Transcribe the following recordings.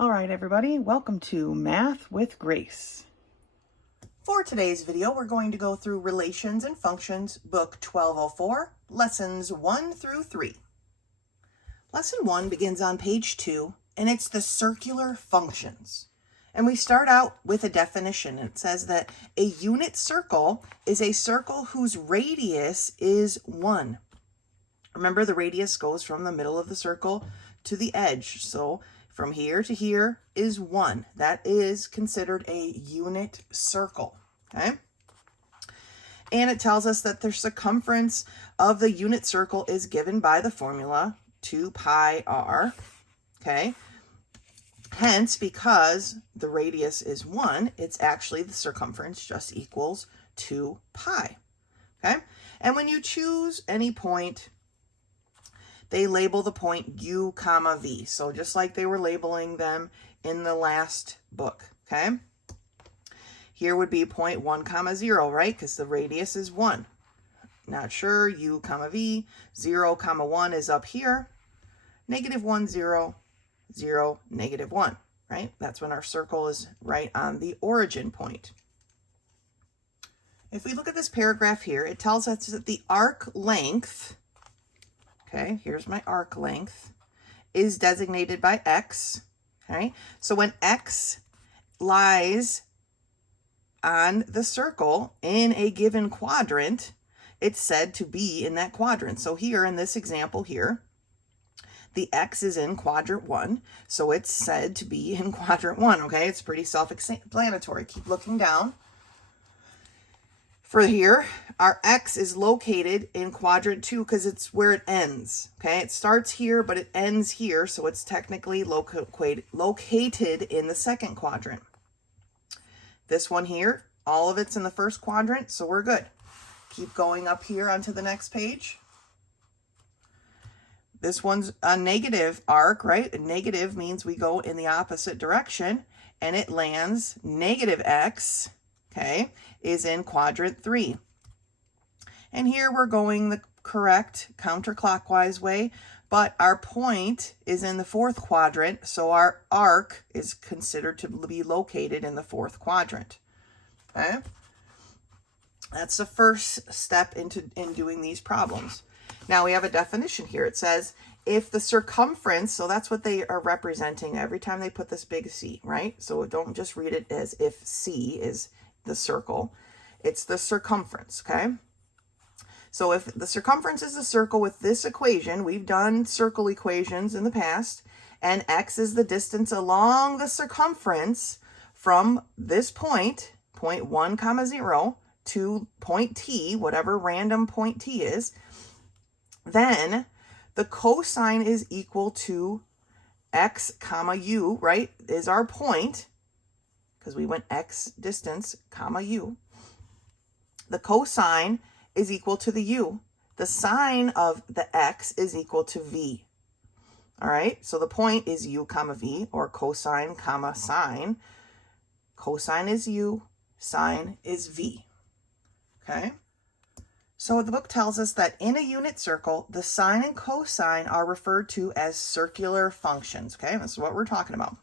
All right, everybody, welcome to Math with Grace. For today's video, we're going to go through Relations and Functions, book 1204, lessons 1 through 3. Lesson 1 begins on page 2, and it's the circular functions. And we start out with a definition. It says that a unit circle is a circle whose radius is 1. Remember, the radius goes from the middle of the circle to the edge. So from here to here is 1. That is considered a unit circle, okay? And it tells us that the circumference of the unit circle is given by the formula 2 pi r, okay? Hence, because the radius is 1, it's actually the circumference just equals 2 pi, okay? And when you choose any point, they label the point u comma v. So just like they were labeling them in the last book, okay? Here would be point 1 comma 0, right? Because the radius is 1. Not sure, u comma v, 0 comma 1 is up here. Negative 1, 0, 0, negative 1, right? That's when our circle is right on the origin point. If we look at this paragraph here, it tells us that the arc length, okay, here's my arc length, is designated by x, okay? So when x lies on the circle in a given quadrant, it's said to be in that quadrant. So here in this example here, the x is in quadrant 1, so it's said to be in quadrant 1, okay? It's pretty self-explanatory. Keep looking down. For here, our x is located in quadrant 2 because it's where it ends, okay? It starts here, but it ends here, so it's technically located in the second quadrant. This one here, all of it's in the first quadrant, so we're good. Keep going up here onto the next page. This one's a negative arc, right? A negative means we go in the opposite direction, and it lands negative x, okay, is in quadrant 3. And here we're going the correct counterclockwise way, but our point is in the 4th quadrant, so our arc is considered to be located in the 4th quadrant, okay? That's the first step in doing these problems. Now we have a definition here. It says if the circumference, so that's what they are representing every time they put this big C, right? So don't just read it as if C is the circle. It's the circumference, okay? So if the circumference is a circle with this equation, we've done circle equations in the past, and x is the distance along the circumference from this point, point 1 comma 0, to point t, whatever random point t is, then the cosine is equal to x comma u, right, is our point, because we went x distance comma u. The cosine is equal to the u. The sine of the x is equal to v. All right, so the point is u comma v, or cosine comma sine. Cosine is u, sine is v. Okay? So the book tells us that in a unit circle, the sine and cosine are referred to as circular functions. Okay, this is what we're talking about.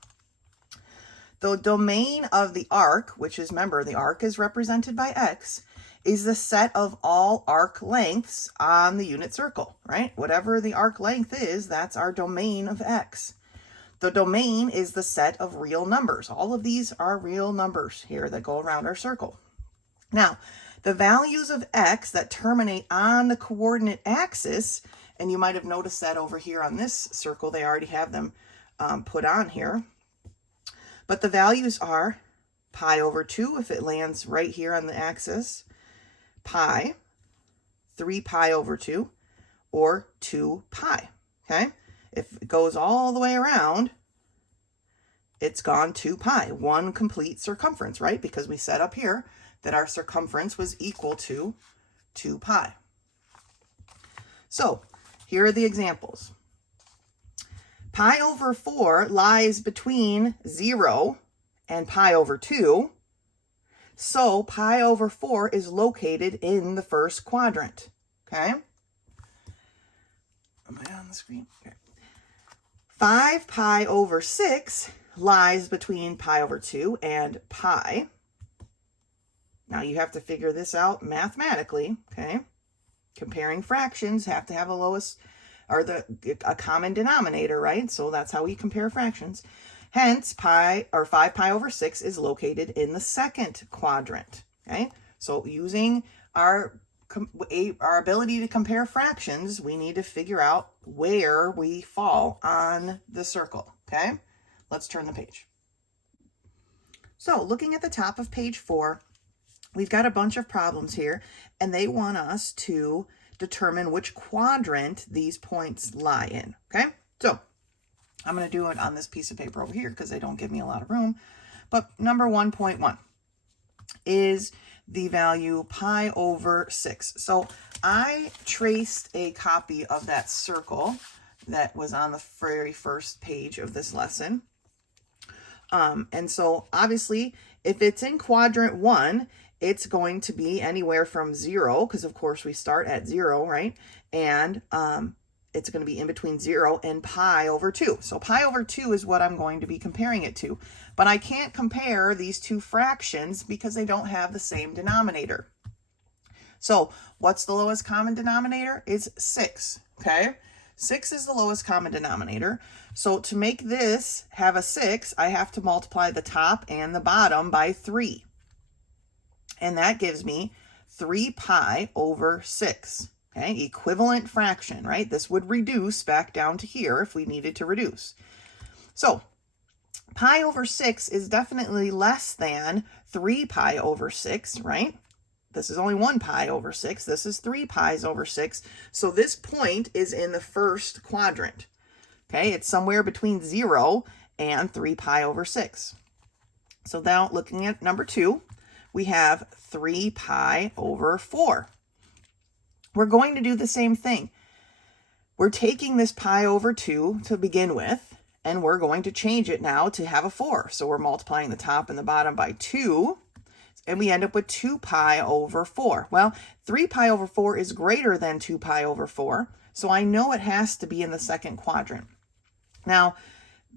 The domain of the arc, which is, remember, the arc is represented by x, is the set of all arc lengths on the unit circle, right? Whatever the arc length is, that's our domain of x. The domain is the set of real numbers. All of these are real numbers here that go around our circle. Now, the values of x that terminate on the coordinate axis, and you might have noticed that over here on this circle, they already have them put on here. But the values are pi over 2 if it lands right here on the axis, pi, 3 pi over 2, or 2 pi, okay? If it goes all the way around, it's gone 2 pi, one complete circumference, right? Because we said up here that our circumference was equal to 2 pi. So here are the examples. Pi over 4 lies between 0 and pi over 2. So pi over 4 is located in the first quadrant, okay? Am I on the screen? Here. 5 pi over 6 lies between pi over 2 and pi. Now you have to figure this out mathematically, okay? Comparing fractions have to have a lowest or a common denominator, right? So that's how we compare fractions. Hence, 5 pi over 6 is located in the second quadrant, okay? So using our ability to compare fractions, we need to figure out where we fall on the circle, okay? Let's turn the page. So looking at the top of page 4, we've got a bunch of problems here, and they want us to determine which quadrant these points lie in, okay? So I'm going to do it on this piece of paper over here because they don't give me a lot of room. But number 1.1 is the value pi over 6. So I traced a copy of that circle that was on the very first page of this lesson. And so obviously, if it's in quadrant 1, it's going to be anywhere from 0, because of course we start at 0, right? And it's going to be in between 0 and pi over 2. So pi over 2 is what I'm going to be comparing it to. But I can't compare these two fractions because they don't have the same denominator. So what's the lowest common denominator? It's 6, okay? 6 is the lowest common denominator. So to make this have a 6, I have to multiply the top and the bottom by 3. And that gives me 3 pi over 6. Okay, equivalent fraction, right? This would reduce back down to here if we needed to reduce. So pi over 6 is definitely less than 3 pi over 6, right? This is only 1 pi over 6. This is 3 pi's over 6. So this point is in the first quadrant. Okay, it's somewhere between 0 and 3 pi over 6. So now looking at number 2, we have 3 pi over 4. We're going to do the same thing. We're taking this pi over 2 to begin with, and we're going to change it now to have a 4. So we're multiplying the top and the bottom by 2, and we end up with 2 pi over 4. Well, 3 pi over 4 is greater than 2 pi over 4, so I know it has to be in the second quadrant. Now,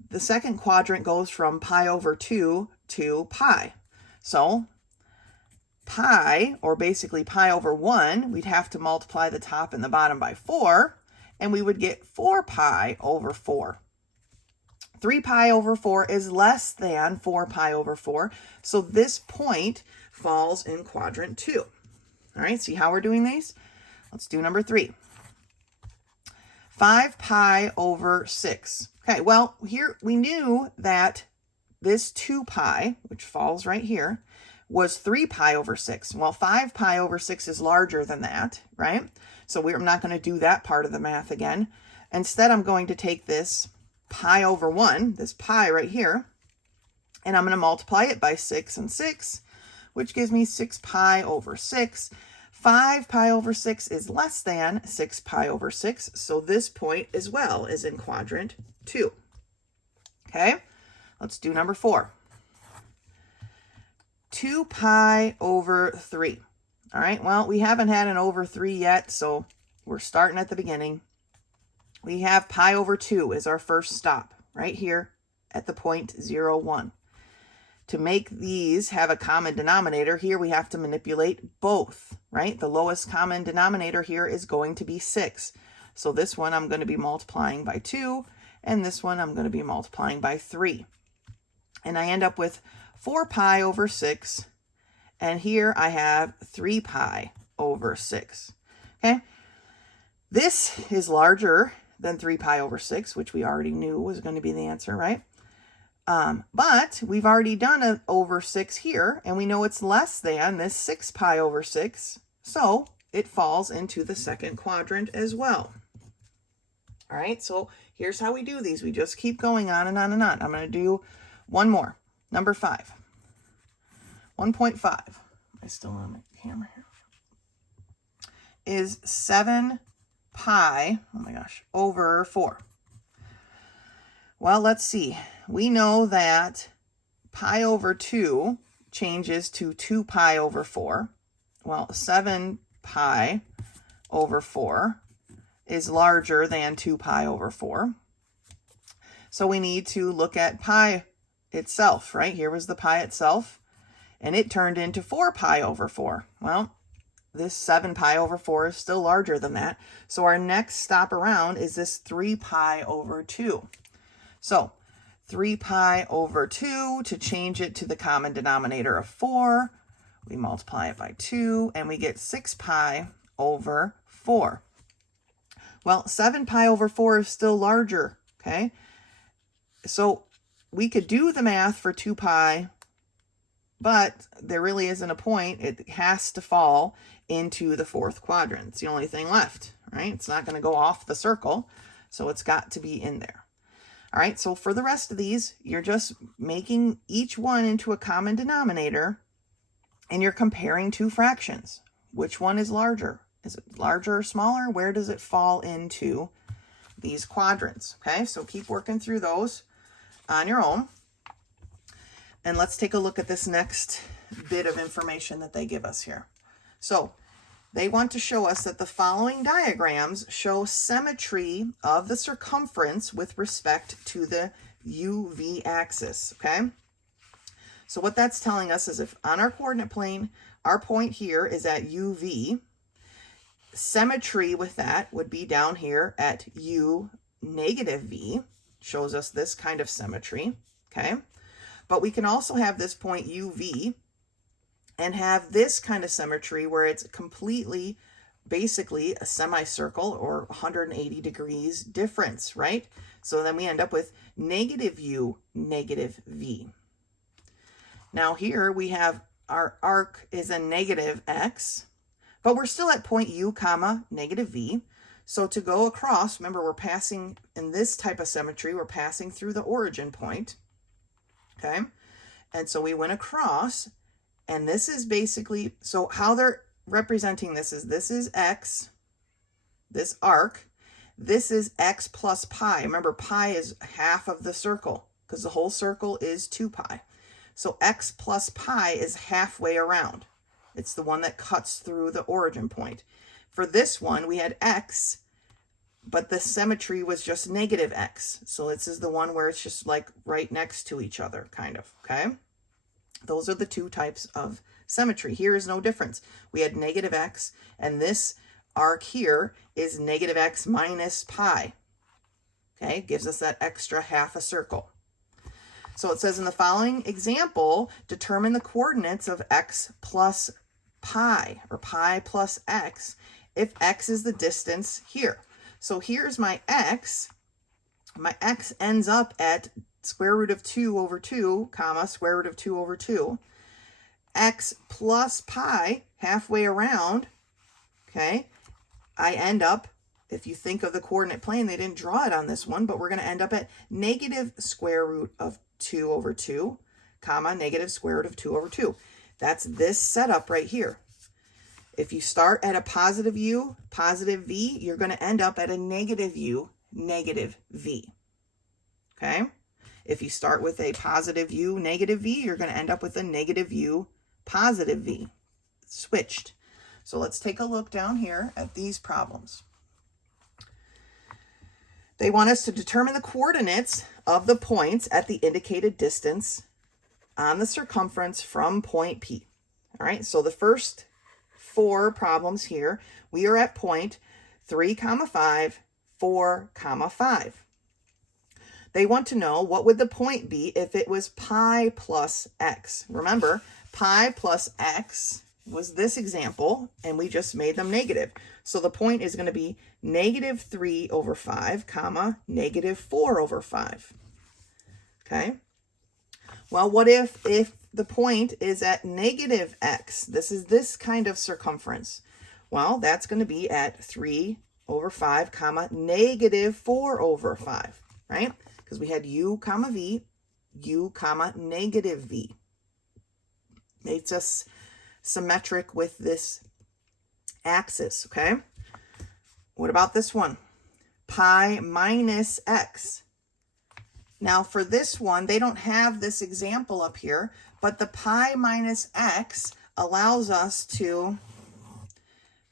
the second quadrant goes from pi over 2 to pi. So pi, or basically pi over 1, we'd have to multiply the top and the bottom by 4, and we would get 4 pi over 4. 3 pi over 4 is less than 4 pi over 4, so this point falls in quadrant 2. All right, see how we're doing these? Let's do number 3. 5 pi over 6. Okay, well, here we knew that this 2 pi, which falls right here, was 3 pi over 6. Well, 5 pi over 6 is larger than that, right? So I'm not going to do that part of the math again. Instead, I'm going to take this pi over 1, this pi right here, and I'm going to multiply it by 6 and 6, which gives me 6 pi over 6. 5 pi over 6 is less than 6 pi over 6, so this point as well is in quadrant 2. Okay, let's do number 4. 2 pi over 3. All right, well, we haven't had an over 3 yet, so we're starting at the beginning. We have pi over 2 as our first stop, right here at the point 0, 1. To make these have a common denominator, here we have to manipulate both, right? The lowest common denominator here is going to be 6. So this one I'm going to be multiplying by 2, and this one I'm going to be multiplying by 3. And I end up with 4 pi over 6, and here I have 3 pi over 6, okay? This is larger than 3 pi over 6, which we already knew was going to be the answer, right? But we've already done an over 6 here, and we know it's less than this 6 pi over 6, so it falls into the second quadrant as well. All right, so here's how we do these. We just keep going on and on and on. I'm going to do one more. Number 5. 1.5. I still on my camera here. Is 7 pi, oh my gosh, over 4. Well, let's see. We know that pi over 2 changes to 2 pi over 4. Well, 7 pi over 4 is larger than 2 pi over 4. So we need to look at pi itself, right? Here was the pi itself, and it turned into 4 pi over 4. Well, this 7 pi over 4 is still larger than that. So our next stop around is this 3 pi over 2. So 3 pi over 2, to change it to the common denominator of 4, we multiply it by 2, and we get 6 pi over 4. Well, 7 pi over 4 is still larger, okay? So we could do the math for 2 pi, but there really isn't a point. It has to fall into the 4th quadrant. It's the only thing left, right? It's not going to go off the circle, so it's got to be in there. All right, so for the rest of these, you're just making each one into a common denominator, and you're comparing two fractions. Which one is larger? Is it larger or smaller? Where does it fall into these quadrants? Okay, so keep working through those on your own. And let's take a look at this next bit of information that they give us here. So they want to show us that the following diagrams show symmetry of the circumference with respect to the UV axis, okay? So what that's telling us is if on our coordinate plane, our point here is at UV, symmetry with that would be down here at U negative V, shows us this kind of symmetry, okay? But we can also have this point UV and have this kind of symmetry where it's completely, basically a semicircle or 180 degrees difference, right? So then we end up with negative U, negative V. Now here we have our arc is a negative x, but we're still at point U, comma, negative V. So to go across, remember we're passing, in this type of symmetry, we're passing through the origin point, okay? And so we went across, and this is basically, so how they're representing this is x, this arc, this is x plus pi. Remember, pi is half of the circle, because the whole circle is 2 pi. So x plus pi is halfway around. It's the one that cuts through the origin point. For this one, we had x, but the symmetry was just negative x. So this is the one where it's just like right next to each other, kind of, okay? Those are the two types of symmetry. Here is no difference. We had negative x, and this arc here is negative x minus pi, okay? Gives us that extra half a circle. So it says in the following example, determine the coordinates of x plus pi, or pi plus x, if x is the distance here. So here's my x. My x ends up at square root of 2 over 2, comma, square root of 2 over 2. X plus pi, halfway around, okay, I end up, if you think of the coordinate plane, they didn't draw it on this one, but we're going to end up at negative square root of 2 over 2, comma, negative square root of 2 over 2. That's this setup right here. If you start at a positive U, positive V, you're going to end up at a negative U, negative V. Okay? If you start with a positive U, negative V, you're going to end up with a negative U, positive V. Switched. So let's take a look down here at these problems. They want us to determine the coordinates of the points at the indicated distance on the circumference from point P. All right, so the first 4 problems here, we are at point 3, 5, 4, 5. They want to know what would the point be if it was pi plus x. Remember, pi plus x was this example, and we just made them negative. So the point is going to be negative 3 over 5, comma, negative 4 over 5. Okay? Well, what if the point is at negative x? This is this kind of circumference. Well, that's going to be at 3 over 5, comma, negative 4 over 5, right? Because we had u, comma, v, u, comma, negative v. Makes us symmetric with this axis, okay? What about this one? Pi minus x. Now for this one, they don't have this example up here, but the pi minus x allows us to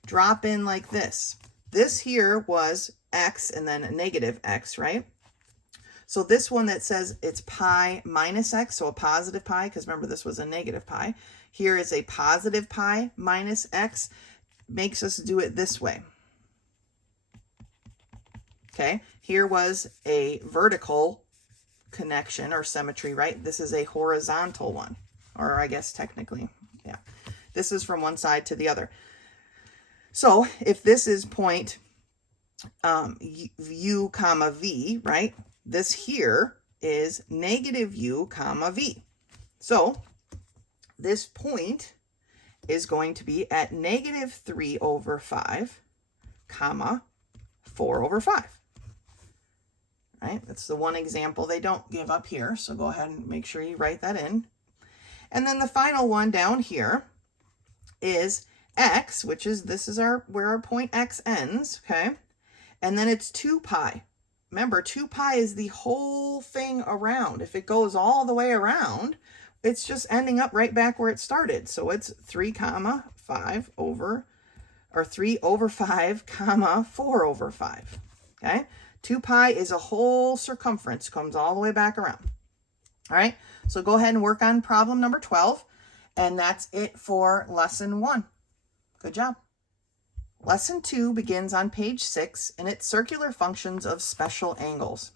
drop in like this. This here was x and then a negative x, right? So this one that says it's pi minus x, so a positive pi, because remember this was a negative pi. Here is a positive pi minus x, makes us do it this way. Okay, here was a vertical connection or symmetry, right? This is a horizontal one, or I guess technically, yeah. This is from one side to the other. So if this is point u comma v, right? This here is negative u comma v. So this point is going to be at negative 3 over 5, comma 4 over 5. Right? That's the one example they don't give up here. So go ahead and make sure you write that in. And then the final one down here is x, which is, this is where our point x ends, okay? And then it's 2 pi. Remember, 2 pi is the whole thing around. If it goes all the way around, it's just ending up right back where it started. So it's 3 comma 5 over, or 3 over 5 comma 4 over 5, okay? 2 pi is a whole circumference, comes all the way back around. All right, so go ahead and work on problem number 12, and that's it for lesson 1. Good job. Lesson 2 begins on page 6, and it's circular functions of special angles.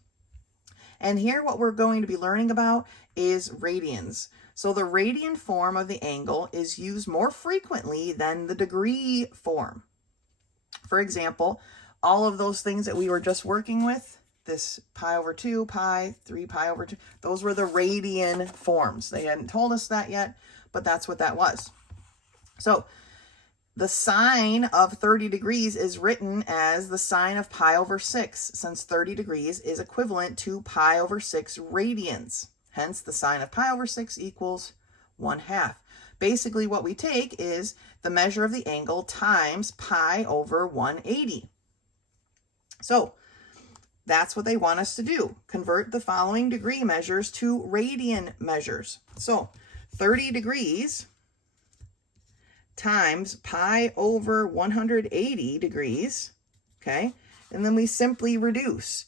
And here what we're going to be learning about is radians. So the radian form of the angle is used more frequently than the degree form. For example, all of those things that we were just working with, this pi over 2, pi, 3 pi over 2, those were the radian forms. They hadn't told us that yet, but that's what that was. So the sine of 30 degrees is written as the sine of pi over 6, since 30 degrees is equivalent to pi over 6 radians. Hence, the sine of pi over 6 equals 1/2. Basically, what we take is the measure of the angle times pi over 180. So that's what they want us to do. Convert the following degree measures to radian measures. So 30 degrees times pi over 180 degrees, okay? And then we simply reduce.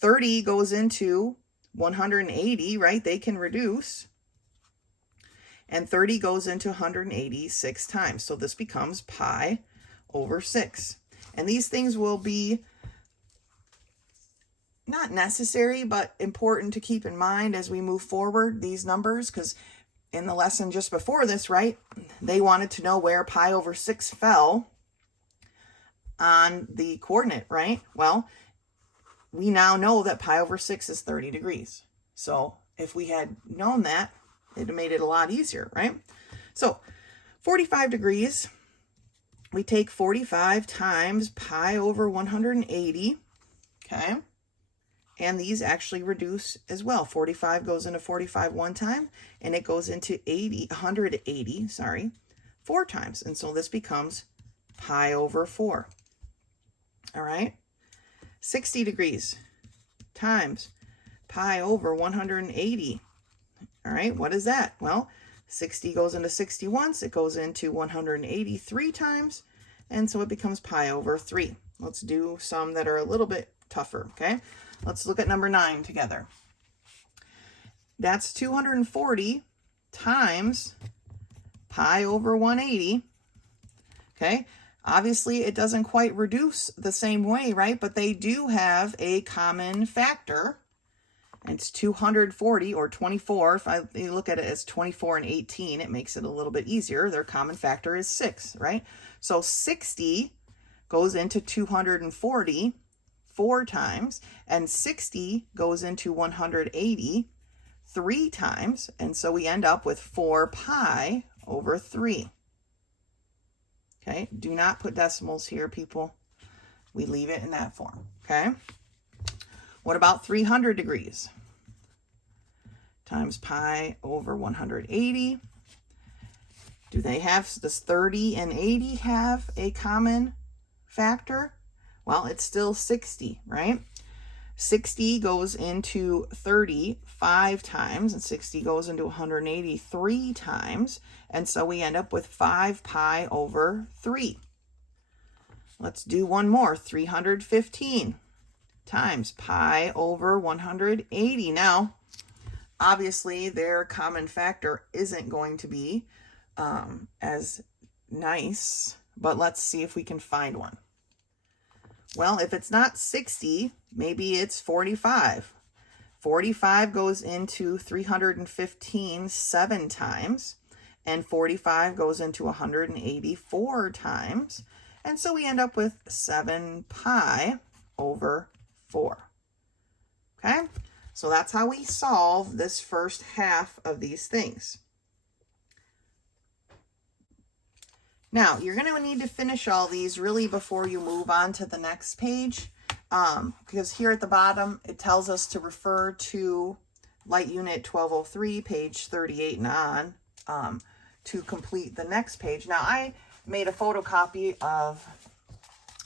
30 goes into 180, right? They can reduce. And 30 goes into 180 6 times. So this becomes pi over 6. And these things will be not necessary, but important to keep in mind as we move forward, these numbers, because in the lesson just before this, right, they wanted to know where pi over 6 fell on the coordinate, right? Well, we now know that pi over 6 is 30 degrees. So if we had known that, it would have made it a lot easier, right? So 45 degrees, we take 45 times pi over 180, okay? And these actually reduce as well. 45 goes into 45 one time, and it goes into 180, sorry, 4 times. And so this becomes pi over 4. All right? 60 degrees times pi over 180. All right, what is that? Well, 60 goes into 60 once, it goes into 183 times, and so it becomes pi over 3. Let's do some that are a little bit tougher, okay? Let's look at number 9 together. That's 240 times pi over 180, okay? Obviously, it doesn't quite reduce the same way, right? But they do have a common factor. It's 240 or 24. If you look at it as 24 and 18, it makes it a little bit easier. Their common factor is 6, right? So 60 goes into 240 4 times, and 60 goes into 180 3 times, and so we end up with 4 pi over 3. Okay, do not put decimals here, people. We leave it in that form, okay? What about 300 degrees? Times pi over 180. Do they have, does 30 and 80 have a common factor? Well, it's still 60, right? 60 goes into 30 5 times, and 60 goes into 180 3 times, and so we end up with 5 pi over 3. Let's do one more, 315. times pi over 180. Now, obviously, their common factor isn't going to be as nice, but let's see if we can find one. Well, if it's not 60, maybe it's 45. 45 goes into 315 7 times, and 45 goes into 184 times. And so we end up with 7 pi over 4. Okay? So that's how we solve this first half of these things. Now, you're going to need to finish all these really before you move on to the next page, because here at the bottom, it tells us to refer to Light Unit 1203, page 38 and on, to complete the next page. Now, I made a photocopy of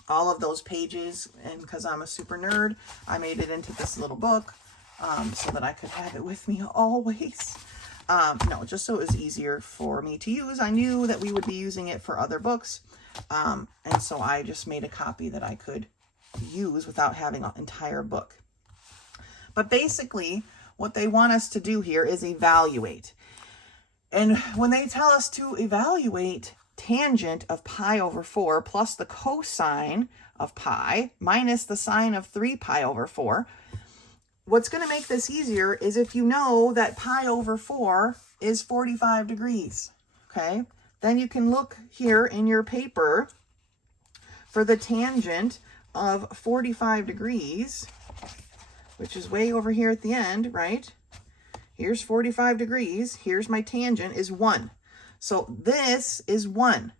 all of those pages, and because I'm a super nerd, I made it into this little book so that I could have it with me always. No, just so it was easier for me to use. I knew that we would be using it for other books, and so I just made a copy that I could use without having an entire book. But basically, what they want us to do here is evaluate. And when they tell us to evaluate tangent of pi over 4 plus the cosine of pi minus the sine of 3 pi over 4, what's going to make this easier is if you know that pi over 4 is 45 degrees, okay? Then you can look here in your paper for the tangent of 45 degrees, which is way over here at the end, right? Here's 45 degrees. Here's my tangent is 1. So this is 1.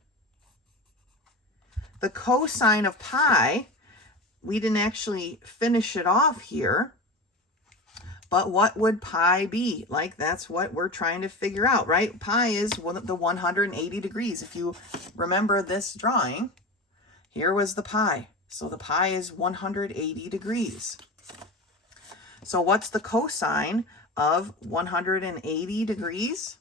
The cosine of pi, we didn't actually finish it off here, but what would pi be? Like, that's what we're trying to figure out, right? Pi is the 180 degrees. If you remember this drawing, here was the pi. So the pi is 180 degrees. So what's the cosine of 180 degrees?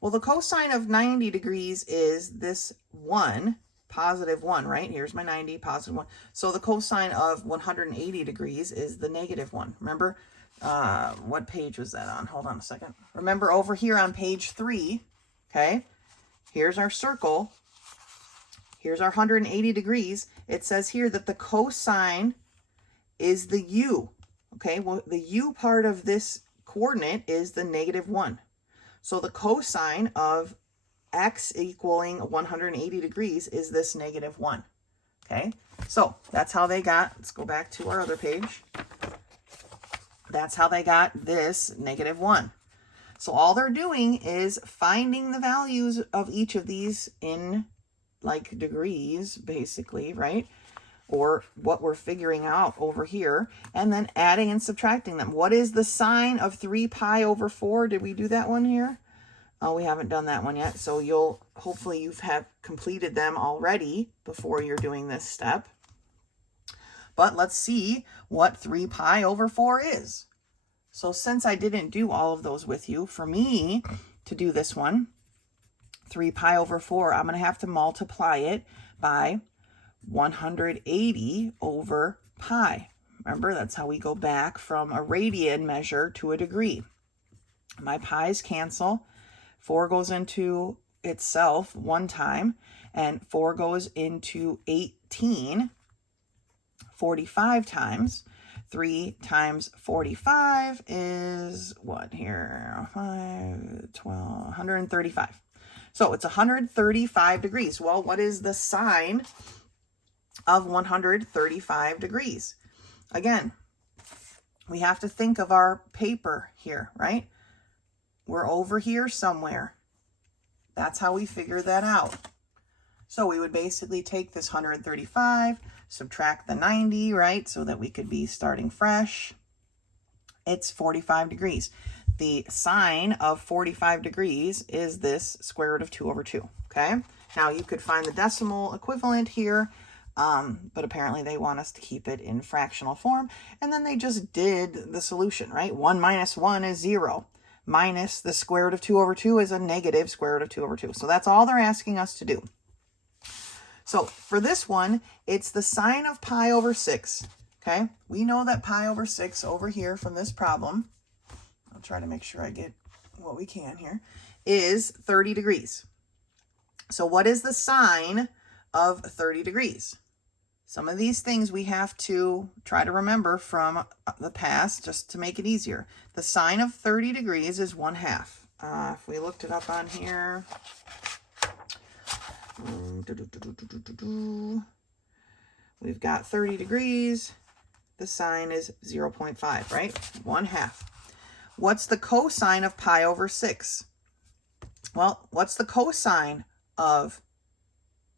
Well, the cosine of 90 degrees is this 1, positive 1, right? Here's my 90, positive 1. So the cosine of 180 degrees is the negative 1. Remember, what page was that on? Hold on a second. Remember over here on page 3, okay? Here's our circle. Here's our 180 degrees. It says here that the cosine is the u, okay? Well, the u part of this coordinate is the negative 1. So the cosine of x equaling 180 degrees is this negative 1, okay? So that's how they got, let's go back to our other page. That's how they got this negative 1. So all they're doing is finding the values of each of these in like degrees, basically, right? Or what we're figuring out over here, and then adding and subtracting them. What is the sine of 3 pi over 4? Did we do that one here? Oh, we haven't done that one yet. So hopefully you have completed them already before you're doing this step. But let's see what 3 pi over 4 is. So since I didn't do all of those with you, for me to do this one, 3 pi over 4, I'm going to have to multiply it by 180 over pi. Remember, that's how we go back from a radian measure to a degree. My pi's cancel. 4 goes into itself one time, and 4 goes into 18 45 times. 3 times 45 is what here? 5, 12, 135. So it's 135 degrees. Well, what is the sine of 135 degrees? Again, we have to think of our paper here, right? We're over here somewhere. That's how we figure that out. So we would basically take this 135, subtract the 90, right? So that we could be starting fresh. It's 45 degrees. The sine of 45 degrees is this square root of 2 over 2, okay? Now you could find the decimal equivalent here, but apparently they want us to keep it in fractional form. And then they just did the solution, right? 1 minus 1 is 0. Minus the square root of 2 over 2 is a negative square root of 2 over 2. So that's all they're asking us to do. So for this one, it's the sine of pi over 6 Okay, we know that pi over 6 over here from this problem, I'll try to make sure I get what we can here, is 30 degrees. So what is the sine of 30 degrees? Some of these things we have to try to remember from the past just to make it easier. The sine of 30 degrees is 1/2. If we looked it up on here, we've got 30 degrees. The sine is 0.5, right? 1/2. What's the cosine of pi over 6? Well, what's the cosine of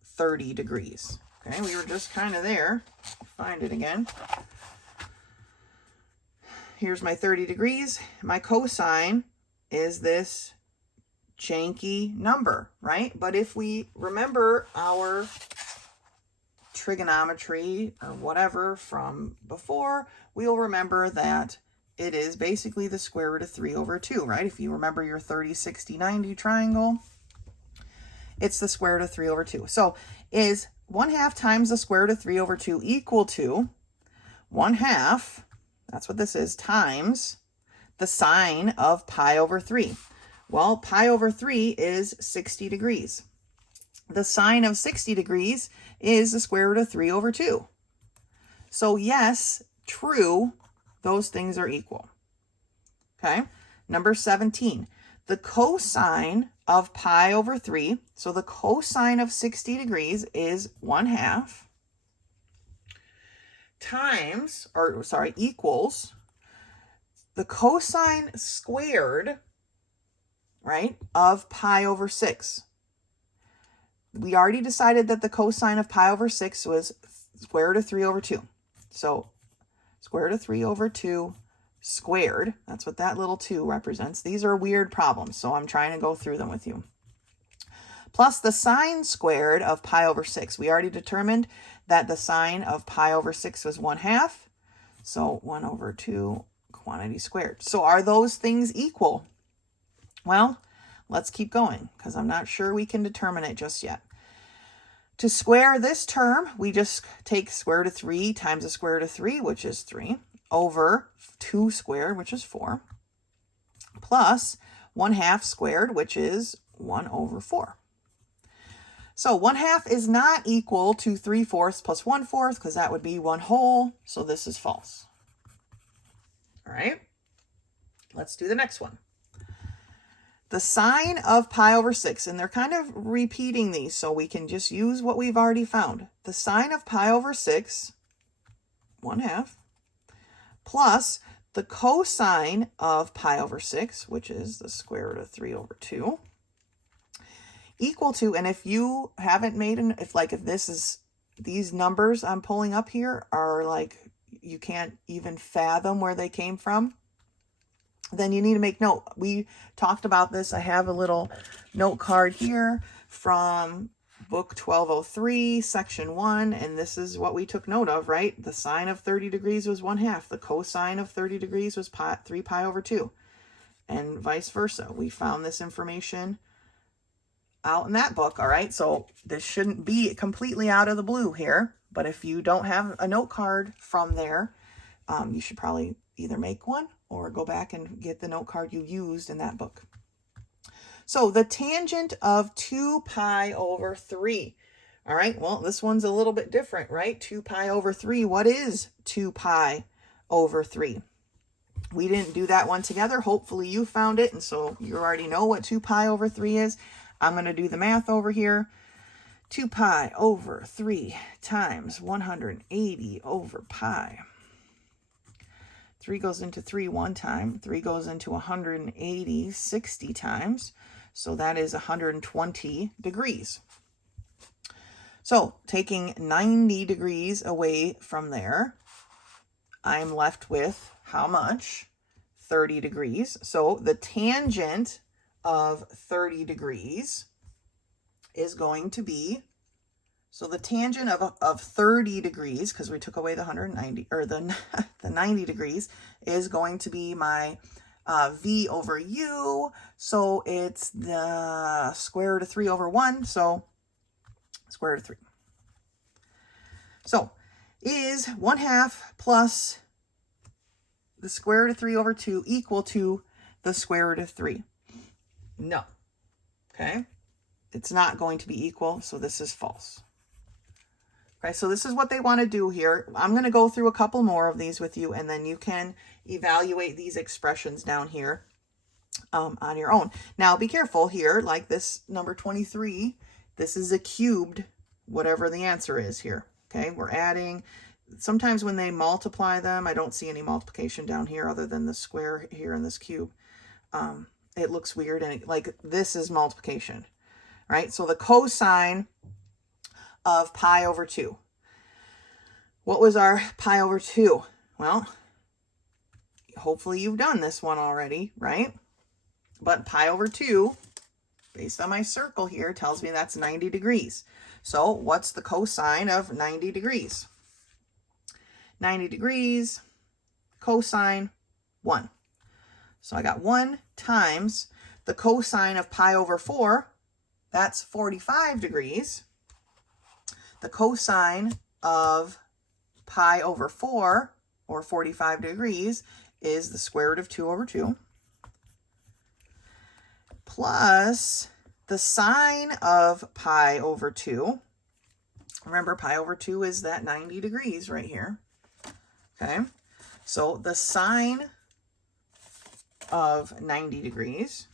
30 degrees? Okay, we were just kind of there. Find it again. Here's my 30 degrees. My cosine is this janky number, right? But if we remember our trigonometry or whatever from before, we'll remember that it is basically the square root of 3 over 2, right? If you remember your 30, 60, 90 triangle, it's the square root of 3 over 2. So is 1/2 times the square root of 3 over 2 equal to 1/2, that's what this is, times the sine of pi over 3. Well, pi over 3 is 60 degrees. The sine of 60 degrees is the square root of 3 over 2. So yes, true, those things are equal. Okay, number 17. The cosine of pi over 3, so the cosine of 60 degrees is 1/2 times, or sorry, equals the cosine squared, right, of pi over 6. We already decided that the cosine of pi over 6 was square root of 3 over 2. So square root of 3 over 2 squared, that's what that little 2 represents. These are weird problems, so I'm trying to go through them with you. Plus the sine squared of pi over 6. We already determined that the sine of pi over 6 was 1/2. So 1 over 2 quantity squared. So are those things equal? Well, let's keep going because I'm not sure we can determine it just yet. To square this term, we just take square root of 3 times the square root of 3, which is 3, over 2 squared, which is 4, plus 1/2 squared, which is 1 over 4. So 1/2 is not equal to 3/4 plus 1/4 because that would be 1 whole. So this is false. All right, let's do the next one. The sine of pi over 6, and they're kind of repeating these, so we can just use what we've already found. The sine of pi over 6, 1/2, plus the cosine of pi over 6, which is the square root of 3 over 2, equal to, and if you haven't made if this is, these numbers I'm pulling up here are like, you can't even fathom where they came from, then you need to make note. We talked about this. I have a little note card here from book 1203, section 1, and this is what we took note of, right? The sine of 30 degrees was 1/2. The cosine of 30 degrees was 3 pi over 2, and vice versa. We found this information out in that book, all right? So this shouldn't be completely out of the blue here, but if you don't have a note card from there, you should probably either make one or go back and get the note card you used in that book. So the tangent of 2 pi over 3. All right, well, this one's a little bit different, right? 2 pi over 3. What is 2 pi over 3? We didn't do that one together. Hopefully you found it, and so you already know what 2 pi over 3 is. I'm going to do the math over here. 2 pi over 3 times 180 over pi. 3 goes into 3 one time. 3 goes into 180 60 times. So that is 120 degrees. So taking 90 degrees away from there, I'm left with how much? 30 degrees. So the tangent of 30 degrees is going to be, so the tangent of 30 degrees, because we took away the 190, or the 90 degrees, is going to be my v over u. So it's the square root of 3 over 1. So square root of 3. So is 1/2 plus the square root of 3 over 2 equal to the square root of 3? No. Okay. It's not going to be equal, so this is false. Okay, so this is what they want to do here. I'm going to go through a couple more of these with you, and then you can evaluate these expressions down here on your own. Now, be careful here, like this number 23, this is a cubed, whatever the answer is here. Okay, we're adding. Sometimes when they multiply them, I don't see any multiplication down here other than the square here in this cube. It looks weird, and like this is multiplication, right? So the cosine of pi over 2. What was our pi over 2? Well, hopefully you've done this one already, right? But pi over 2, based on my circle here, tells me that's 90 degrees. So what's the cosine of 90 degrees? 90 degrees, cosine 1. So I got 1 times the cosine of pi over 4, that's 45 degrees. The cosine of pi over 4, or 45 degrees, is the square root of 2 over 2, plus the sine of pi over 2. Remember, pi over 2 is that 90 degrees right here. Okay, so the sine of 90 degrees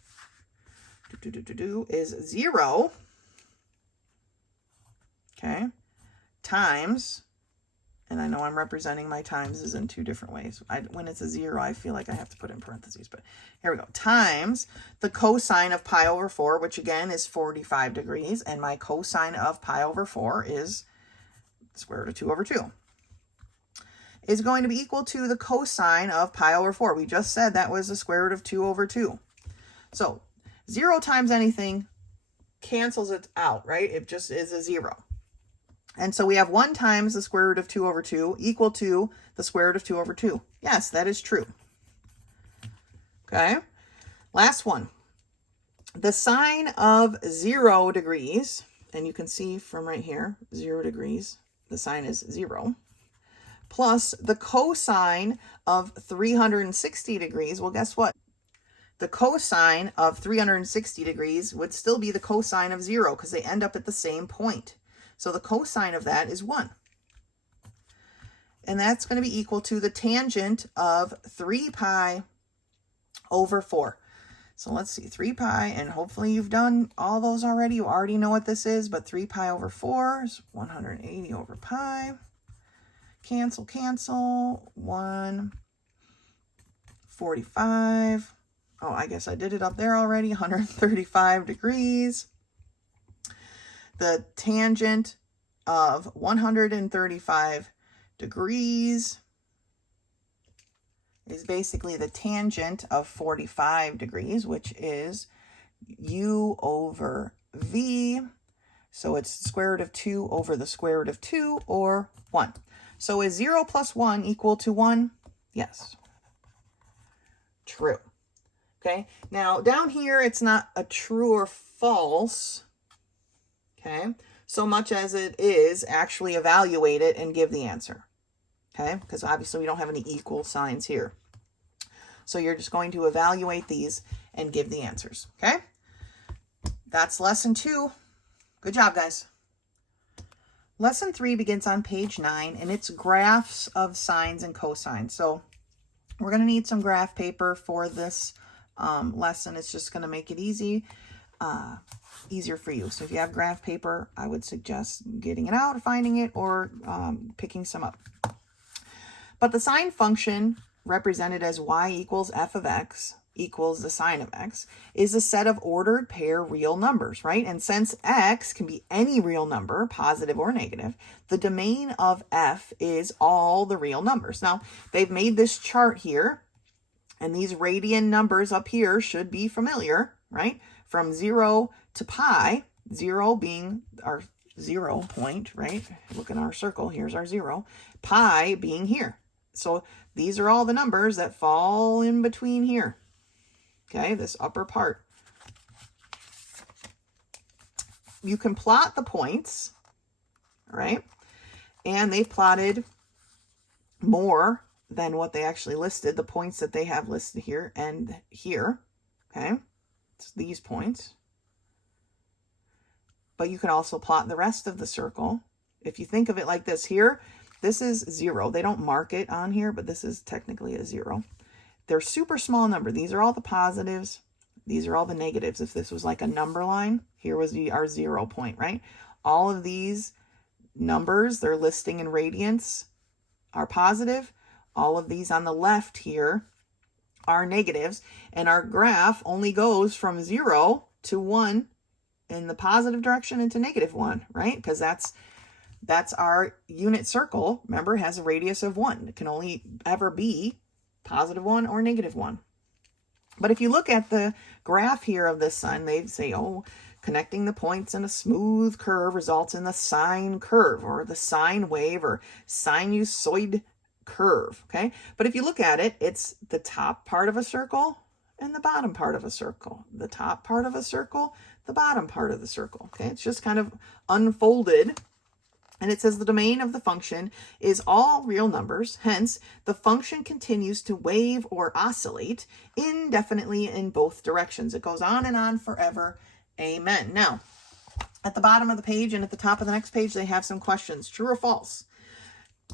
is 0. Okay, times, and I know I'm representing my times is in 2 different ways. When it's a 0, I feel like I have to put in parentheses, but here we go. Times the cosine of pi over 4, which again is 45 degrees, and my cosine of pi over 4 is square root of 2 over 2, is going to be equal to the cosine of pi over 4. We just said that was the square root of 2 over 2. So 0 times anything cancels it out, right? It just is a 0. And so we have 1 times the square root of 2 over 2 equal to the square root of 2 over 2. Yes, that is true. Okay. Last one. The sine of 0 degrees, and you can see from right here, 0 degrees, the sine is 0, plus the cosine of 360 degrees. Well, guess what? The cosine of 360 degrees would still be the cosine of 0 because they end up at the same point. So the cosine of that is 1. And that's going to be equal to the tangent of 3 pi over 4. So let's see, 3 pi, and hopefully you've done all those already. You already know what this is, but 3 pi over 4 is 180 over pi. Cancel, cancel. 145. Oh, I guess I did it up there already. 135 degrees. The tangent of 135 degrees is basically the tangent of 45 degrees, which is u over v. So it's square root of 2 over the square root of 2, or 1. So is 0 plus 1 equal to 1? Yes. True. Okay. Now down here, it's not a true or false, okay, so much as it is actually evaluate it and give the answer. Okay, because obviously we don't have any equal signs here. So you're just going to evaluate these and give the answers. Okay, that's lesson 2. Good job, guys. Lesson 3 begins on page 9, and it's graphs of sines and cosines. So we're going to need some graph paper for this lesson. It's just going to make it easier for you. So if you have graph paper, I would suggest getting it out, finding it, or picking some up. But the sine function, represented as y equals f of x equals the sine of x, is a set of ordered pair real numbers, right? And since x can be any real number, positive or negative, the domain of f is all the real numbers. Now, they've made this chart here, and these radian numbers up here should be familiar, right? From 0 to pi, 0 being our 0 point, right? Look at our circle, here's our 0. Pi being here. So these are all the numbers that fall in between here. Okay, this upper part. You can plot the points, right? And they've plotted more than what they actually listed, the points that they have listed here and here, okay? It's these points. But you can also plot the rest of the circle. If you think of it like this here, this is 0. They don't mark it on here, but this is technically a 0. They're super small number. These are all the positives. These are all the negatives. If this was like a number line, here was our 0 point, right? All of these numbers, they're listing in radians, are positive. All of these on the left here are negatives. And our graph only goes from 0 to 1 in the positive direction into -1, right? Because that's our unit circle. Remember, has a radius of 1. It can only ever be +1 or -1. But if you look at the graph here of this sine, they say, oh, connecting the points in a smooth curve results in the sine curve, or the sine wave, or sinusoid curve, okay? But if you look at it, it's the top part of a circle and the bottom part of a circle. The top part of a circle, the bottom part of the circle, okay? It's just kind of unfolded. And it says the domain of the function is all real numbers. Hence, the function continues to wave or oscillate indefinitely in both directions. It goes on and on forever. Amen. Now, at the bottom of the page and at the top of the next page, they have some questions. True or false?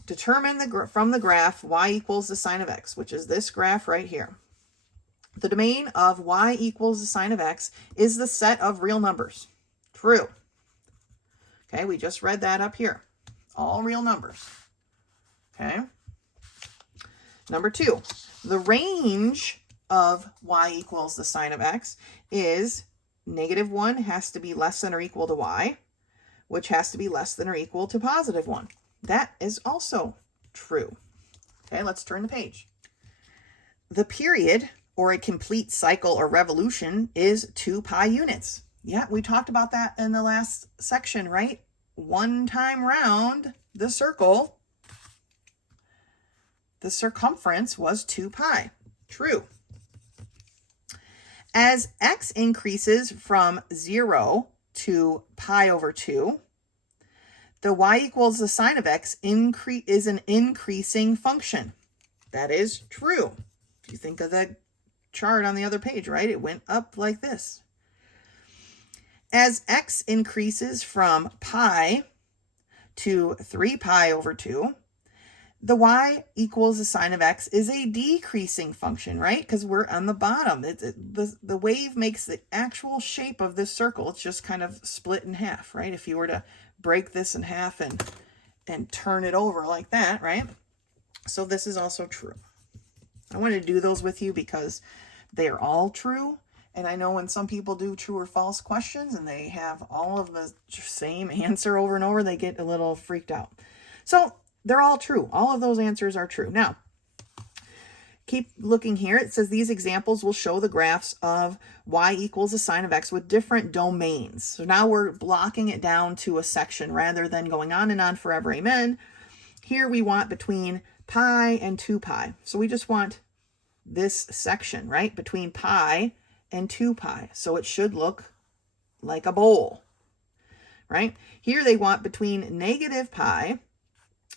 Determine from the graph y equals the sine of x, which is this graph right here. The domain of y equals the sine of x is the set of real numbers. True. Okay, we just read that up here. All real numbers. Okay. Number 2, the range of y equals the sine of x is -1 has to be less than or equal to y, which has to be less than or equal to +1. That is also true. Okay, let's turn the page. The period, or a complete cycle or revolution, is 2 pi units. Yeah, we talked about that in the last section, right? One time round the circle, the circumference was 2 pi. True. As x increases from 0 to pi over 2, the y equals the sine of x is an increasing function. That is true. If you think of the chart on the other page, right? It went up like this. As x increases from pi to 3 pi over 2, the y equals the sine of x is a decreasing function, right? Because we're on the bottom. The wave makes the actual shape of this circle. It's just kind of split in half, right? If you were to break this in half and turn it over like that, right? So this is also true. I want to do those with you because they are all true. And I know when some people do true or false questions and they have all of the same answer over and over, they get a little freaked out. So they're all true. All of those answers are true. Now, keep looking here. It says these examples will show the graphs of y equals the sine of x with different domains. So now we're blocking it down to a section rather than going on and on forever. Amen. Here we want between pi and 2 pi. So we just want this section, right? Between pi and 2 pi. So it should look like a bowl, right? Here they want between -pi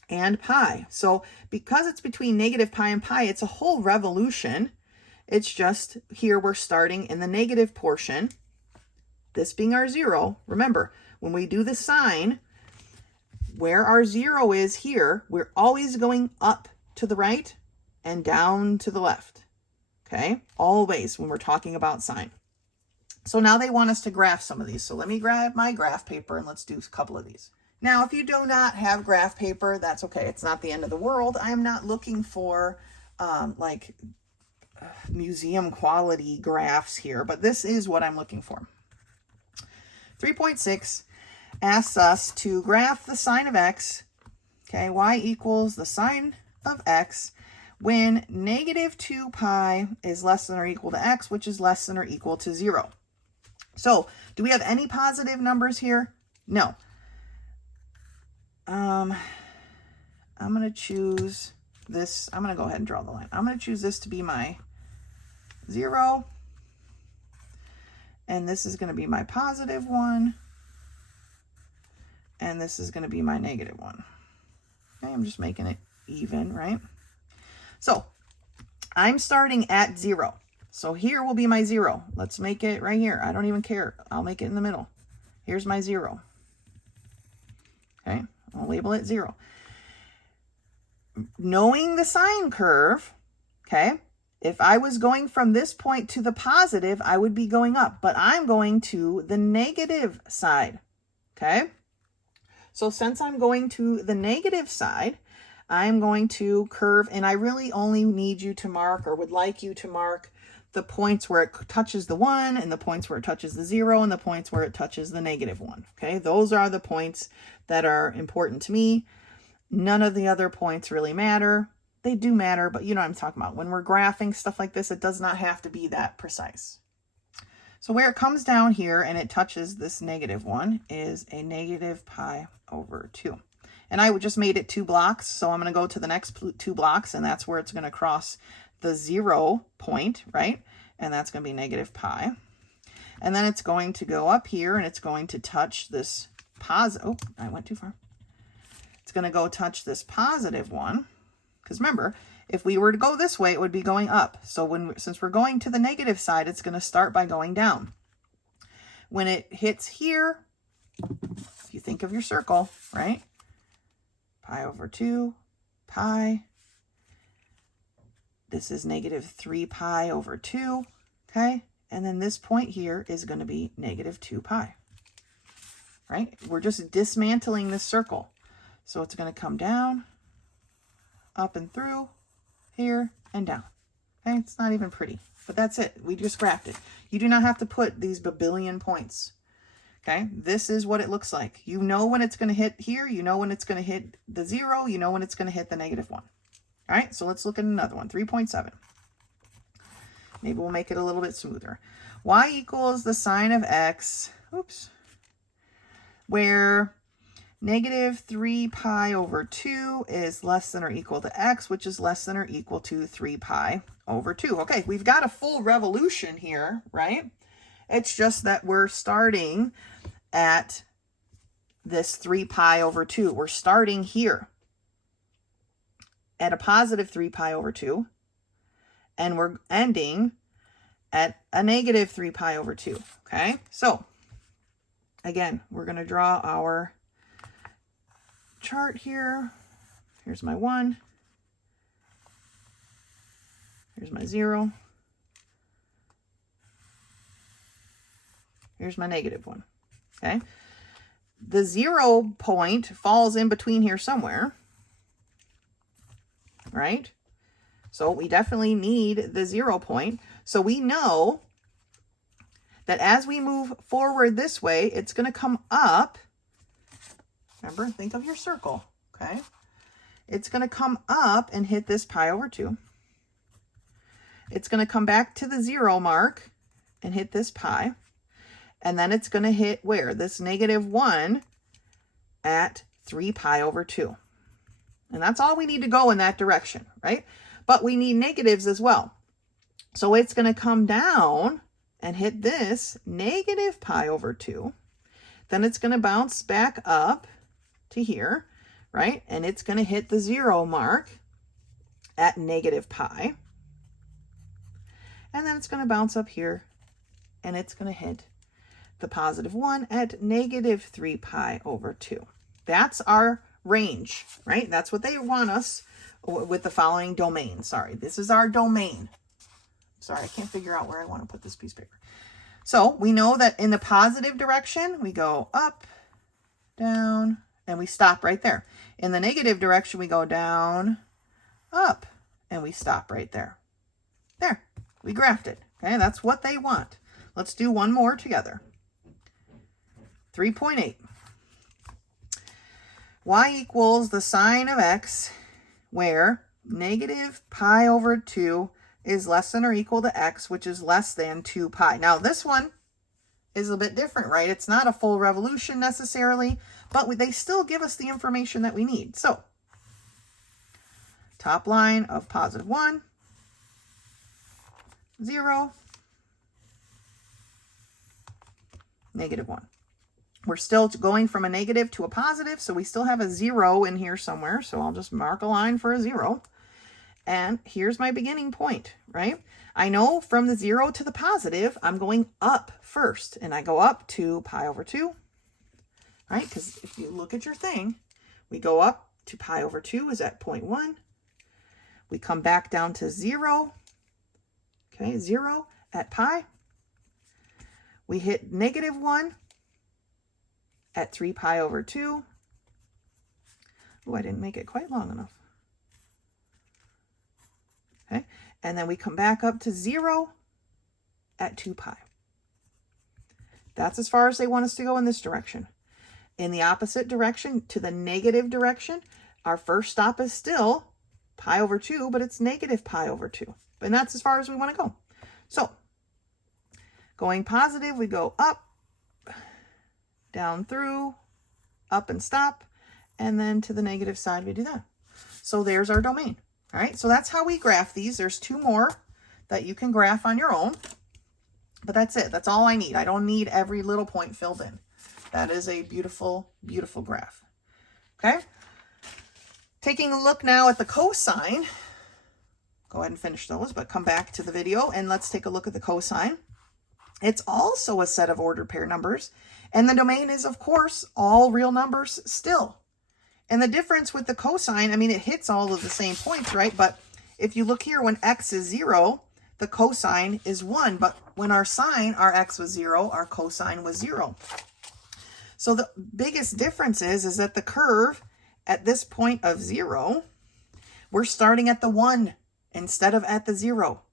and pi. So because it's between -pi and pi, it's a whole revolution. It's just here we're starting in the negative portion, this being our 0. Remember, when we do the sine, where our 0 is here, we're always going up to the right and down to the left. Okay, always when we're talking about sine. So now they want us to graph some of these. So let me grab my graph paper and let's do a couple of these. Now, if you do not have graph paper, that's okay. It's not the end of the world. I'm not looking for museum quality graphs here, but this is what I'm looking for. 3.6 asks us to graph the sine of x, okay, y equals the sine of x, when -2 pi is less than or equal to x, which is less than or equal to 0. So, do we have any positive numbers here? No. I'm going to choose this. I'm going to go ahead and draw the line. I'm going to choose this to be my 0. And this is going to be my +1. And this is going to be my -1. Okay, I'm just making it even, right? So I'm starting at 0. So here will be my 0. Let's make it right here. I don't even care. I'll make it in the middle. Here's my 0. Okay, I'll label it 0. Knowing the sine curve, okay, if I was going from this point to the positive, I would be going up, but I'm going to the negative side, okay? So since I'm going to the negative side, I'm going to curve, and I really only need you to mark, or would like you to mark, the points where it touches the 1, and the points where it touches the 0, and the points where it touches the negative 1, okay? Those are the points that are important to me. None of the other points really matter. They do matter, but you know what I'm talking about. When we're graphing stuff like this, it does not have to be that precise. So where it comes down here and it touches this negative 1 is a negative pi over 2. And I just made it 2 blocks, so I'm going to go to the next 2 blocks, and that's where it's going to cross the 0 point, right? And that's going to be negative pi. And then it's going to go up here, and it's going to touch this positive. Oh, I went too far. It's going to go touch this positive 1. Because remember, if we were to go this way, it would be going up. So since we're going to the negative side, it's going to start by going down. When it hits here, if you think of your circle, right? Pi over 2, pi. This is negative 3 pi over 2, okay? And then this point here is going to be negative 2 pi, right? We're just dismantling this circle. So it's going to come down, up and through, here, and down. Okay, it's not even pretty, but that's it. We just graphed it. You do not have to put these babillion points. Okay, this is what it looks like. You know when it's going to hit here. You know when it's going to hit the 0. You know when it's going to hit the negative 1. All right, so let's look at another one, 3.7. Maybe we'll make it a little bit smoother. Y equals the sine of x, oops, where negative 3 pi over 2 is less than or equal to x, which is less than or equal to 3 pi over 2. Okay, we've got a full revolution here, right? It's just that we're starting at this 3 pi over 2. We're starting here at a positive 3 pi over 2, and we're ending at a negative 3 pi over 2, okay? So, again, we're going to draw our chart here. Here's my 1. Here's my 0. Here's my negative 1, okay? The 0 point falls in between here somewhere, right? So we definitely need the 0 point. So we know that as we move forward this way, it's going to come up. Remember, think of your circle, okay? It's going to come up and hit this pi over 2. It's going to come back to the 0 mark and hit this pi. And then it's going to hit where? This negative 1 at 3 pi over 2. And that's all we need to go in that direction, right? But we need negatives as well. So it's going to come down and hit this negative pi over 2. Then it's going to bounce back up to here, right? And it's going to hit the 0 mark at negative pi. And then it's going to bounce up here, and it's going to hit the positive 1 at negative 3 pi over 2. That's our range, right? That's what they want us with the following domain. Sorry, this is our domain. Sorry, I can't figure out where I want to put this piece of paper. So we know that in the positive direction, we go up, down, and we stop right there. In the negative direction, we go down, up, and we stop right there. There, we graphed it. Okay, that's what they want. Let's do one more together. 3.8. Y equals the sine of x, where negative pi over 2 is less than or equal to x, which is less than 2 pi. Now, this one is a bit different, right? It's not a full revolution necessarily, but they still give us the information that we need. So, top line of positive 1, 0, negative 1. We're still going from a negative to a positive, so we still have a 0 in here somewhere. So I'll just mark a line for a 0. And here's my beginning point, right? I know from the 0 to the positive, I'm going up first. And I go up to pi over 2, right? Because if you look at your thing, we go up to pi over 2 is at 0.1. We come back down to 0. Okay, 0 at pi. We hit -1 at 3 pi over 2. Oh, I didn't make it quite long enough. Okay, and then we come back up to 0 at 2 pi. That's as far as they want us to go in this direction. In the opposite direction, to the negative direction, our first stop is still pi over 2, but it's negative pi over 2. And that's as far as we want to go. So, going positive, we go up, down through, up and stop, and then to the negative side, we do that. So there's our domain. All right, so that's how we graph these. There's 2 more that you can graph on your own, but that's it. That's all I need. I don't need every little point filled in. That is a beautiful, beautiful graph. Okay, taking a look now at the cosine. Go ahead and finish those, but come back to the video and let's take a look at the cosine. It's also a set of ordered pair numbers, and the domain is, of course, all real numbers still. And the difference with the cosine, I mean, it hits all of the same points, right? But if you look here, when x is 0, the cosine is 1. But when our sine, our x was 0, our cosine was 0. So the biggest difference is that the curve at this point of 0, we're starting at the 1 instead of at the 0.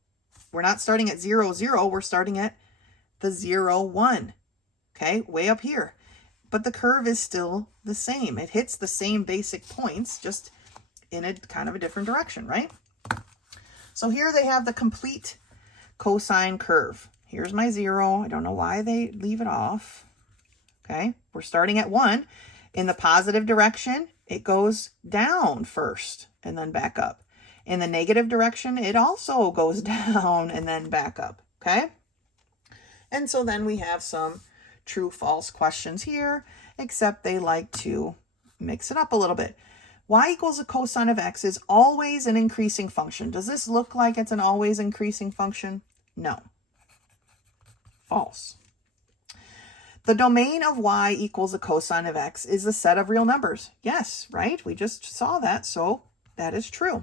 We're not starting at 0, 0. We're starting at the 0, 1. Okay, way up here. But the curve is still the same. It hits the same basic points, just in a kind of a different direction, right? So here they have the complete cosine curve. Here's my 0. I don't know why they leave it off. Okay, we're starting at 1. In the positive direction, it goes down first and then back up. In the negative direction, it also goes down and then back up, okay? And so then we have some true-false questions here, except they like to mix it up a little bit. Y equals a cosine of x is always an increasing function. Does this look like it's an always increasing function? No. False. The domain of y equals a cosine of x is the set of real numbers. Yes, right? We just saw that, so that is true.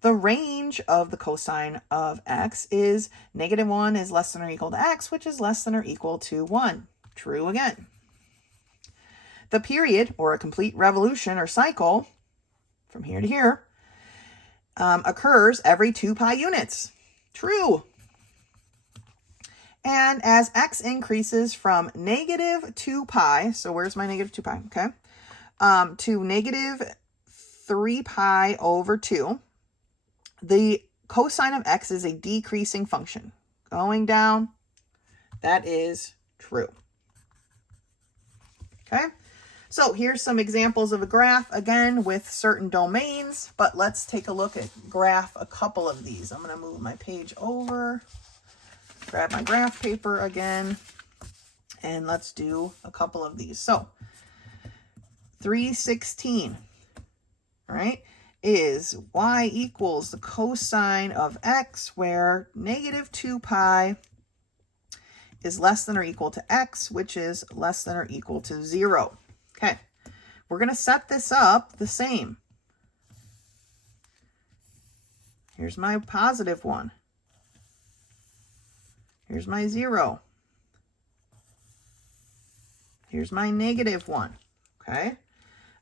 The range of the cosine of x is -1 is less than or equal to x, which is less than or equal to 1. True again. The period, or a complete revolution or cycle, from here to here, occurs every 2 pi units. True. And as x increases from -2 pi, so where's my -2 pi, okay, to -3 pi over 2, the cosine of x is a decreasing function. Going down, that is true. Okay, so here's some examples of a graph, again, with certain domains, but let's take a look at graph a couple of these. I'm going to move my page over, grab my graph paper again, and let's do a couple of these. So 316, all right, is y equals the cosine of x, where -2 pi is less than or equal to x, which is less than or equal to 0. Okay, we're going to set this up the same. Here's my positive 1. Here's my 0. Here's my -1. Okay,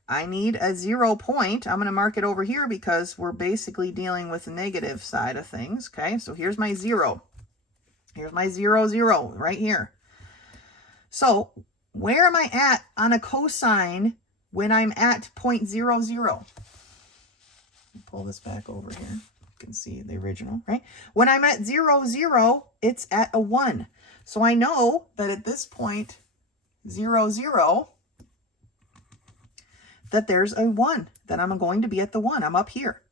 I need a 0 point. I'm going to mark it over here because we're basically dealing with the negative side of things. Okay, so here's my 0. Here's my 0, 0 right here. So where am I at on a cosine when I'm at 0.00? Pull this back over here. You can see the original, right? When I'm at 0, 0, it's at a 1. So I know that at this point, 0, 0, that there's a 1, that I'm going to be at the 1. I'm up here.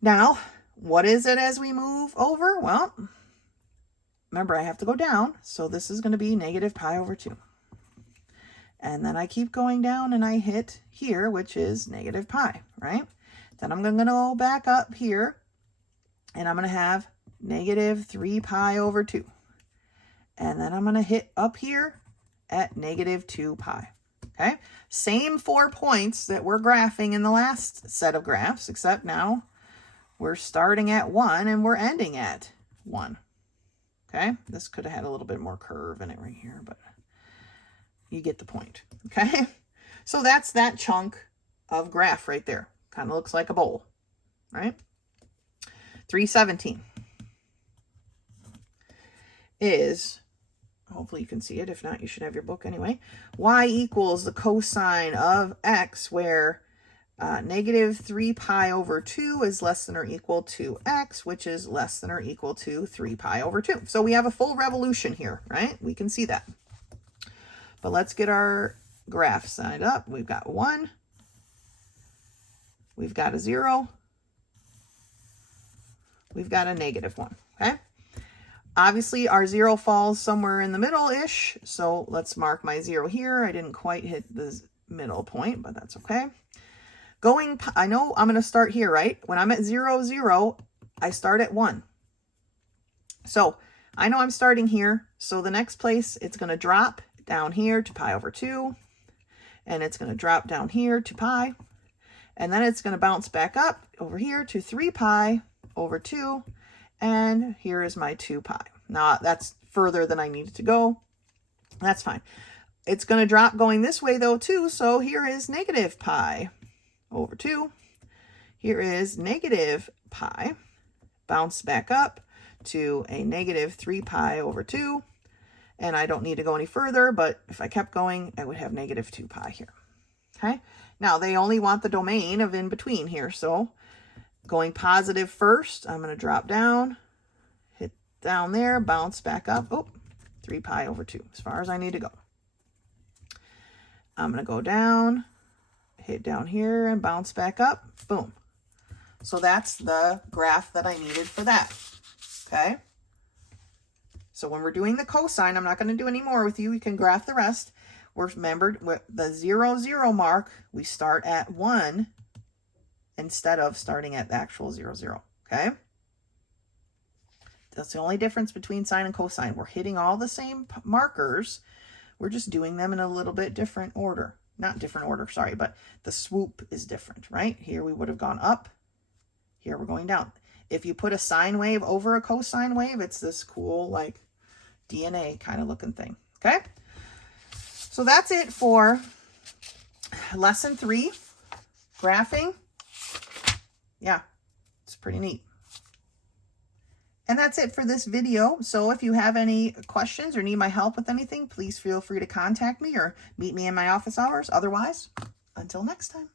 Now, what is it as we move over? Well, remember, I have to go down, so this is going to be -pi over 2. And then I keep going down and I hit here, which is negative pi, right? Then I'm going to go back up here and I'm going to have negative 3 pi over 2. And then I'm going to hit up here at negative 2 pi. Okay, same 4 points that we're graphing in the last set of graphs, except now we're starting at 1 and we're ending at 1. Okay, this could have had a little bit more curve in it right here, but you get the point. Okay, so that's that chunk of graph right there. Kind of looks like a bowl, right? 317 is, hopefully you can see it. If not, you should have your book anyway. Y equals the cosine of x, where negative 3 pi over 2 is less than or equal to x, which is less than or equal to 3 pi over 2. So we have a full revolution here, right? We can see that. But let's get our graph signed up. We've got 1. We've got a 0. We've got a negative 1, okay? Obviously, our 0 falls somewhere in the middle-ish, so let's mark my 0 here. I didn't quite hit the middle point, but that's okay. I know I'm going to start here, right? When I'm at 0, 0, I start at 1. So I know I'm starting here, so the next place, it's going to drop down here to pi over 2, and it's going to drop down here to pi, and then it's going to bounce back up over here to 3 pi over 2, and here is my 2 pi. Now, that's further than I needed to go. That's fine. It's going to drop going this way, though, too, so here is negative pi over 2. Here is negative pi. Bounce back up to a negative 3 pi over 2. And I don't need to go any further, but if I kept going, I would have negative 2 pi here. Okay? Now, they only want the domain of in between here, so going positive first, I'm going to drop down, hit down there, bounce back up. Oh, 3 pi over 2, as far as I need to go. I'm going to go down, hit down here, and bounce back up. Boom. So that's the graph that I needed for that. Okay? So when we're doing the cosine, I'm not going to do any more with you. You can graph the rest. Remember, with the 0, 0 mark, we start at 1 instead of starting at the actual 0, 0. Okay? That's the only difference between sine and cosine. We're hitting all the same markers. We're just doing them in a little bit different order. Not different order, sorry, but the swoop is different, right? Here we would have gone up. Here we're going down. If you put a sine wave over a cosine wave, it's this cool, like, DNA kind of looking thing. Okay? So that's it for lesson 3, graphing. Yeah, it's pretty neat. And that's it for this video. So if you have any questions or need my help with anything, please feel free to contact me or meet me in my office hours. Otherwise, until next time.